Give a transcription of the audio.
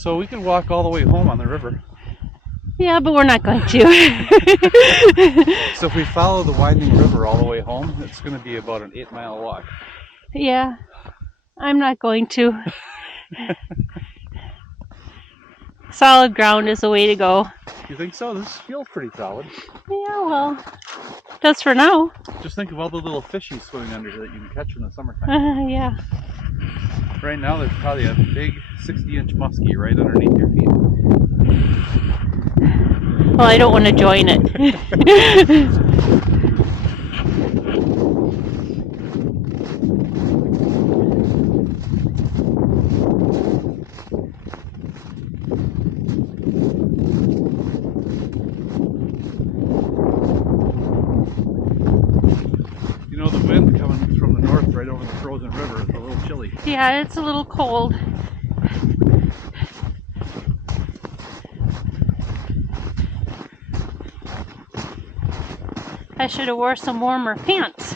So we could walk all the way home on the river. Yeah, but we're not going to. So if we follow the winding river all the way home, it's going to be about an 8-mile walk. Yeah, I'm not going to. Solid ground is the way to go. You think so? This feels pretty solid. Yeah, well, that's for now. Just think of all the little fishies swimming under here that you can catch in the summertime. Yeah. Right now there's probably a big 60-inch muskie right underneath your feet. Well, I don't want to join it. You know, the wind coming from the north right over the frozen river is a little chilly. Yeah, it's a little cold. I should have wore some warmer pants.